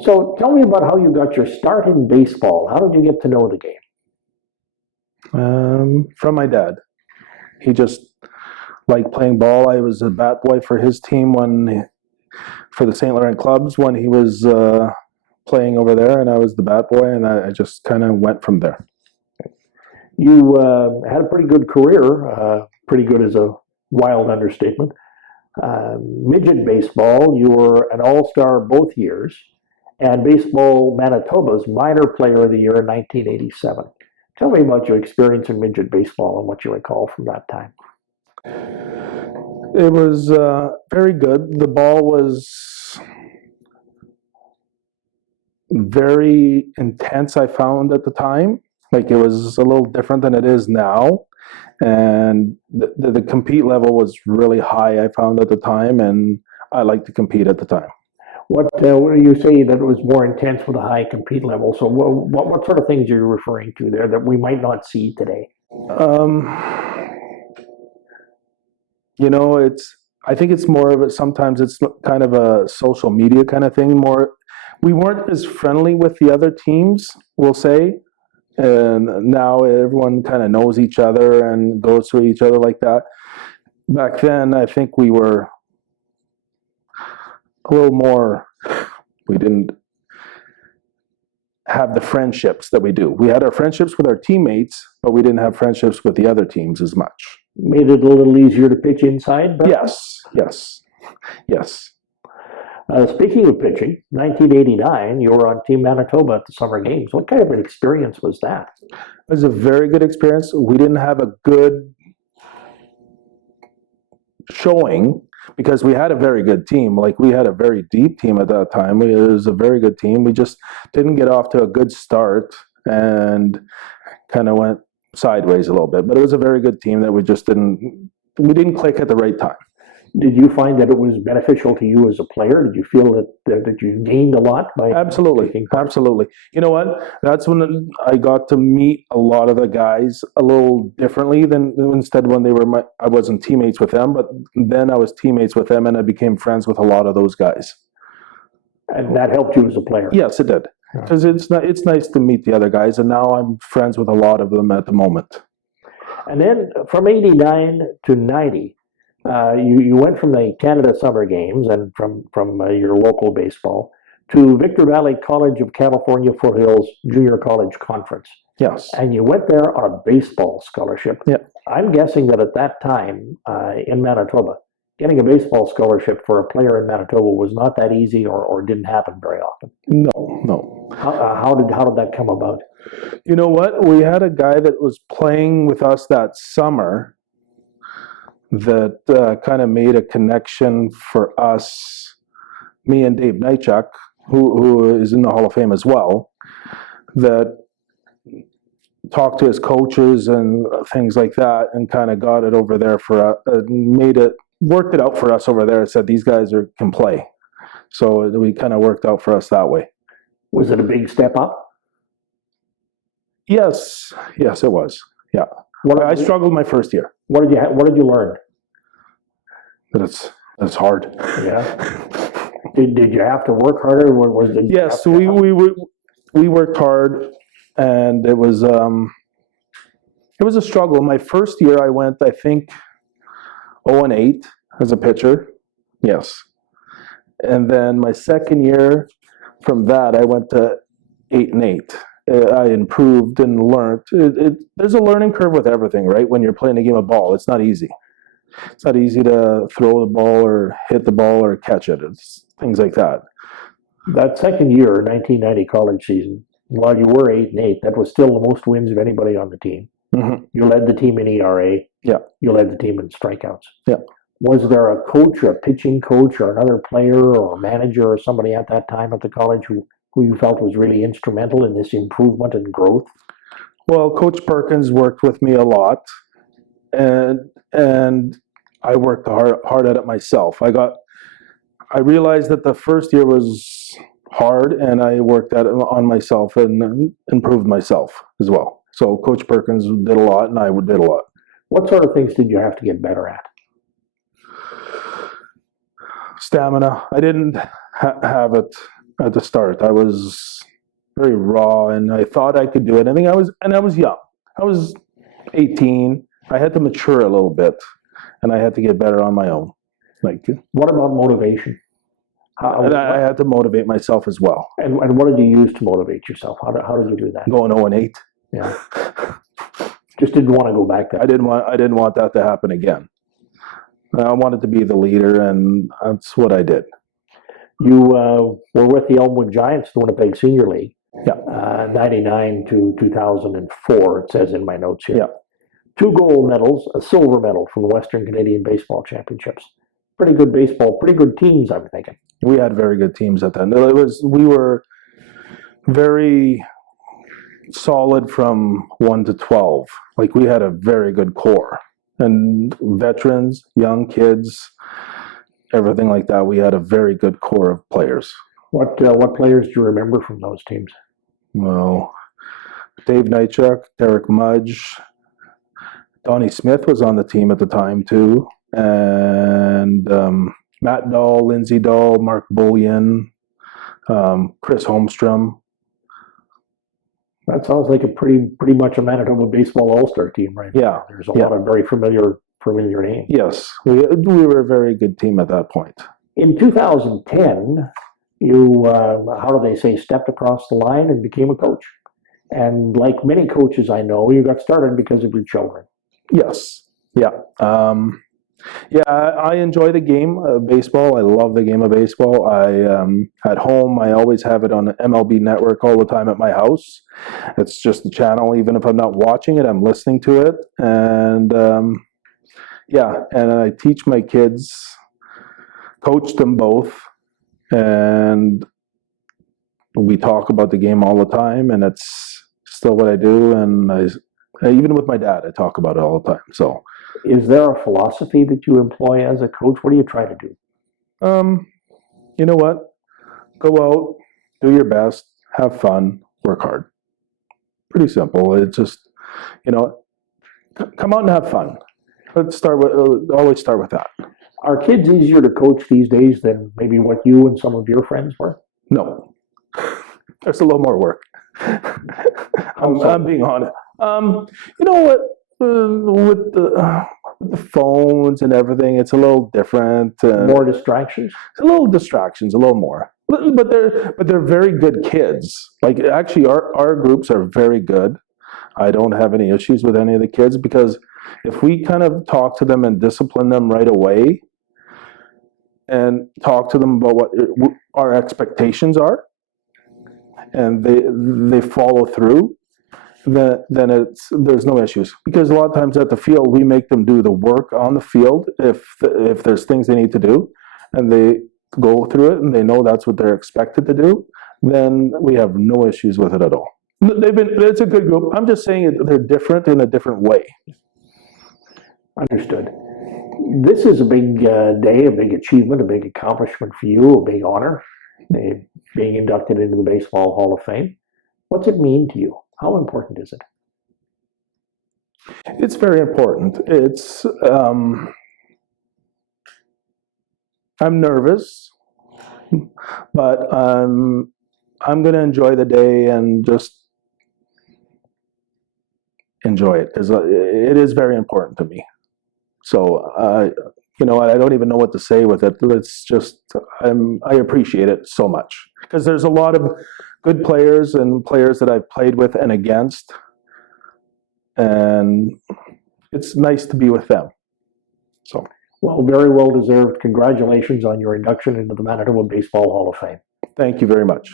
So tell me about how you got your start in baseball. How did you get to know the game? From my dad. He just liked playing ball. I was a bat boy for his team for the St. Laurent clubs when he was playing over there, and I was the bat boy, and I just kind of went from there. You had a pretty good career. Pretty good is a wild understatement. Midget baseball, you were an all-star both years, and Baseball Manitoba's minor player of the year in 1987. Tell me about your experience in midget baseball and what you recall from that time. It was very good. The ball was very intense, I found at the time. Like, it was a little different than it is now. And the compete level was really high, I found at the time, and I liked to compete at the time. What you say that it was more intense with a high compete level? So what sort of things are you referring to there that we might not see today? I think it's more of a, sometimes it's kind of a social media kind of thing. We weren't as friendly with the other teams, we'll say. And now everyone kind of knows each other and goes to each other like that. Back then, I think we were a little more, we didn't have the friendships that we do. We had our friendships with our teammates, but we didn't have friendships with the other teams as much. Made it a little easier to pitch inside? Yes. Speaking of pitching, 1989, you were on Team Manitoba at the Summer Games. What kind of an experience was that? It was a very good experience. We didn't have a good showing because we had a very good team. Like, we had a very deep team at that time. It was a very good team. We just didn't get off to a good start and kind of went sideways a little bit. But it was a very good team that we didn't click at the right time. Did you find that it was beneficial to you as a player? Did you feel that you gained a lot by Absolutely. You know what? That's when I got to meet a lot of the guys a little differently than instead when I wasn't teammates with them, but then I was teammates with them and I became friends with a lot of those guys. And that helped you as a player? Yes, it did. Because it's nice to meet the other guys, and now I'm friends with a lot of them at the moment. And then from 89 to 90, you went from the Canada Summer Games and from your local baseball to Victor Valley College of California Foothills Junior College Conference. Yes. And you went there on a baseball scholarship. Yeah. I'm guessing that at that time in Manitoba, getting a baseball scholarship for a player in Manitoba was not that easy or didn't happen very often. No. How did that come about? You know what? We had a guy that was playing with us that summer that kind of made a connection for us, me and Dave Nychuk, who is in the Hall of Fame as well, that talked to his coaches and things like that and kind of got it over there for worked it out for us over there and said, these guys can play. So we kind of worked out for us that way. Was it a big step up? Yes, it was. Yeah. I struggled my first year. What did you learn? That's hard. Yeah. Did you have to work harder? Yes, we worked hard, and it was a struggle. My first year, I went, I think, 0-8 as a pitcher. Yes, and then my second year, from that, I went to 8-8. I improved and learned. There's a learning curve with everything, right? When you're playing a game of ball, it's not easy. It's not easy to throw the ball or hit the ball or catch it. It's things like that. That second year, 1990 college season, while you were 8-8, that was still the most wins of anybody on the team. Mm-hmm. You led the team in ERA. Yeah. You led the team in strikeouts. Yeah. Was there a coach, or a pitching coach, or another player, or a manager, or somebody at that time at the college who you felt was really instrumental in this improvement and growth? Well, Coach Perkins worked with me a lot, and I worked hard at it myself. I realized that the first year was hard, and I worked at it on myself and improved myself as well. So Coach Perkins did a lot, and I did a lot. What sort of things did you have to get better at? Stamina. I didn't have it at the start. I was very raw, and I thought I could do it. I was young. I was 18. I had to mature a little bit, and I had to get better on my own. Like, What about motivation? and I had to motivate myself as well. And what did you use to motivate yourself? How did you do that? Going 0-8. Yeah. Just didn't want to go back there. I didn't want that to happen again. I wanted to be the leader, and that's what I did. You were with the Elmwood Giants, the Winnipeg Senior League. Yeah. 99 to 2004, it says in my notes here. Yeah. 2 gold medals, a silver medal from the Western Canadian Baseball Championships. Pretty good baseball, pretty good teams, I'm thinking. We had very good teams at that. We were very solid from 1 to 12. Like, we had a very good core. And veterans, young kids, everything like that. We had a very good core of players. What players do you remember from those teams? Well, Dave Nychuk, Derek Mudge, Donnie Smith was on the team at the time too, and Matt Dahl, Lindsey Dahl, Mark Bullion, Chris Holmstrom. That sounds like a pretty much a Manitoba baseball all-star team, right? Yeah, There's a lot of very familiar names. Yes, we were a very good team at that point. In 2010, you, how do they say, stepped across the line and became a coach. And like many coaches I know, you got started because of your children. Yes. Yeah. I enjoy the game of baseball. I love the game of baseball. At home, I always have it on the MLB Network all the time at my house. It's just the channel. Even if I'm not watching it, I'm listening to it. And and I teach my kids, coach them both, and we talk about the game all the time, and it's still what I do. And even with my dad, I talk about it all the time. So, is there a philosophy that you employ as a coach? What do you try to do? You know what? Go out, do your best, have fun, work hard. Pretty simple. It's just, come out and have fun. Let's always start with that. Are kids easier to coach these days than maybe what you and some of your friends were? No. There's a little more work. I'm being honest. You know what? With the phones and everything, it's a little different. More distractions? A little distractions, a little more. But they're very good kids. Like, actually, our groups are very good. I don't have any issues with any of the kids, because if we kind of talk to them and discipline them right away and talk to them about what our expectations are, and they follow through, then there's no issues. Because a lot of times at the field, we make them do the work on the field if there's things they need to do, and they go through it and they know that's what they're expected to do, then we have no issues with it at all. It's a good group. I'm just saying they're different in a different way. Understood. This is a big day, a big achievement, a big accomplishment for you, a big honor, being inducted into the Baseball Hall of Fame. What's it mean to you? How important is it? It's very important. It's I'm nervous, but I'm going to enjoy the day and just enjoy it, because it is very important to me. So, I don't even know what to say with it. It's just, I appreciate it so much, because there's a lot of good players and players that I've played with and against, and it's nice to be with them. So, well, very well deserved. Congratulations on your induction into the Manitoba Baseball Hall of Fame. Thank you very much.